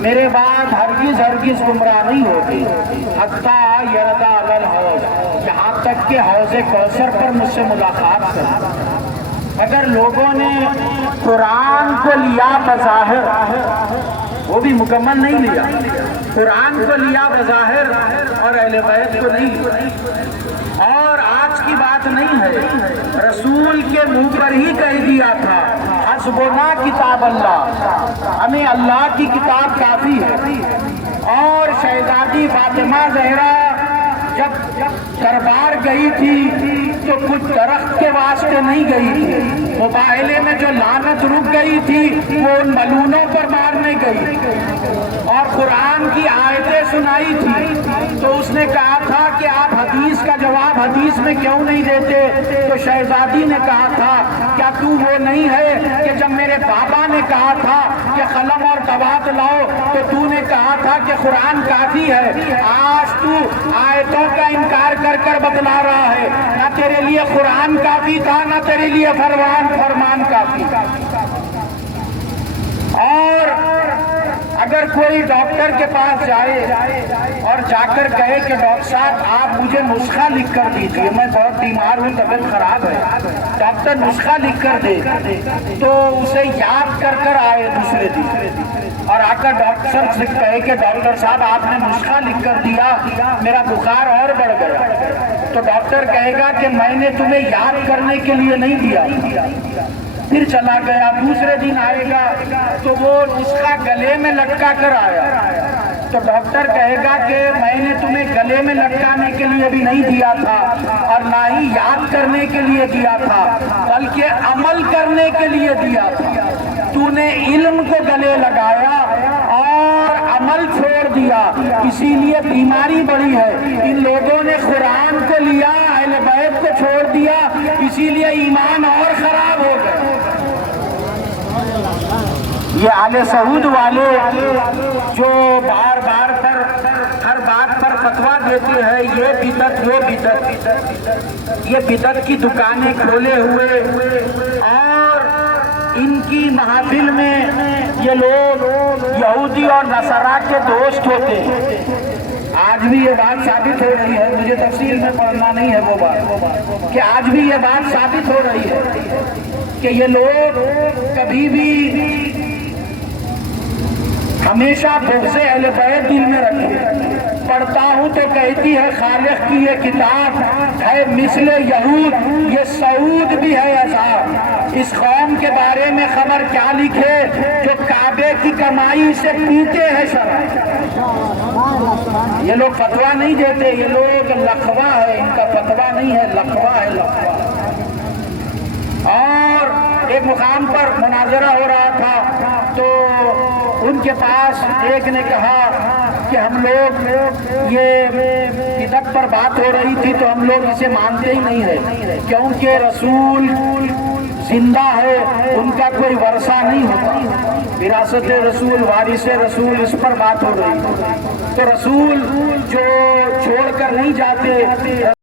میرے بعد ہرگز ہرگز گمراہ نہیں ہوگی، حتیٰ یردا علی الحوض، یہاں تک کہ حوض کوثر پر مجھ سے ملاقات کر۔ اگر لوگوں نے قرآن کو لیا بظاہر، وہ بھی مکمل نہیں لیا، قرآن کو لیا بظاہر اور اہل بیت کو نہیں لیا، اور آج کی بات نہیں ہے، رسول کے منہ پر ہی کہہ دیا تھا حسبنا کتاب اللہ، ہمیں اللہ کی کتاب کافی ہے۔ اور شہزادی فاطمہ زہرا جب دربار گئی تھی تو کچھ درخت کے واسطے نہیں گئی تھی، مباہلے میں جو لعنت رک گئی تھی وہ ان ملونوں پر مارنے گئی اور قرآن کی آیتیں سنائی تھی۔ تو اس نے کہا تھا کہ آپ حدیث کا جواب حدیث میں کیوں نہیں دیتے؟ تو شہزادی نے کہا تھا کیا تو وہ نہیں ہے کہ جب میرے بابا نے کہا تھا کہ قلم اور دوات لاؤ تو نے کہا تھا کہ قرآن کافی ہے؟ آج تو آیتوں کا انکار کر کر بتلا رہا ہے، نہ تیرے لیے قرآن کافی تھا نہ تیرے لیے فرمان کافی۔ اور اگر کوئی ڈاکٹر کے پاس جائے اور جا کر کہے کہ ڈاکٹر صاحب آپ مجھے نسخہ لکھ کر دیجئے، میں بہت بیمار ہوں، طبیعت خراب ہے، ڈاکٹر نسخہ لکھ کر دے، تو اسے یاد کر کر آئے دوسرے دن اور آ کر ڈاکٹر سے کہے کہ ڈاکٹر صاحب آپ نے نسخہ لکھ کر دیا، میرا بخار اور بڑھ گیا، تو ڈاکٹر کہے گا کہ میں نے تمہیں یاد کرنے کے لیے نہیں دیا، پھر چلا گیا۔ دوسرے دن آئے گا تو وہ نسخہ گلے میں لٹکا کر آیا، تو ڈاکٹر کہے گا کہ میں نے تمہیں گلے میں لٹکانے کے لیے بھی نہیں دیا تھا اور نہ ہی یاد کرنے کے لیے دیا تھا، بلکہ عمل کرنے کے لیے دیا تھا۔ تو نے علم کو گلے لگایا اور عمل چھوڑ دیا، اسی لیے بیماری بڑی ہے۔ ان لوگوں نے قرآن کو لیا، اہل بیت کو چھوڑ دیا، اسی لیے ایمان اور خراب ہو گئے۔ یہ آل سعود والے جو بار بار پر ہر بات پر فتویٰ دیتے ہیں یہ بدعت وہ بدعت، یہ بدعت کی دکانیں کھولے ہوئے، اور ان کی محافل میں یہ لوگ یہودی اور نصارہ کے دوست ہوتے ہیں۔ آج بھی یہ بات ثابت ہو رہی ہے، مجھے تفصیل میں پڑھنا نہیں ہے وہ بات، کہ آج بھی یہ بات ثابت ہو رہی ہے کہ یہ لوگ کبھی بھی ہمیشہ بغض اہل بیت دل میں رکھے۔ پڑھتا ہوں تو کہتی ہے خالق کی یہ کتاب ہے مثل یہود، یہ سعود بھی ہے عذاب، اس قوم کے بارے میں خبر کیا لکھے جو کعبے کی کمائی سے پیتے ہیں شراب۔ یہ لوگ فتویٰ نہیں دیتے، یہ لوگ لقوہ ہے، ان کا فتویٰ نہیں ہے، لقوہ ہے، لقوہ۔ اور ایک مقام پر مناظرہ ہو رہا تھا تو ان کے پاس ایک نے کہا کہ ہم لوگ یہ بدعت پر بات ہو رہی تھی تو ہم لوگ اسے مانتے ہی نہیں ہے، کیونکہ رسول زندہ ہے، ان کا کوئی ورثہ نہیں ہوتا، وراثت رسول وارث رسول، اس پر بات ہو رہی ہے۔ تو رسول جو چھوڑ کر نہیں جاتے،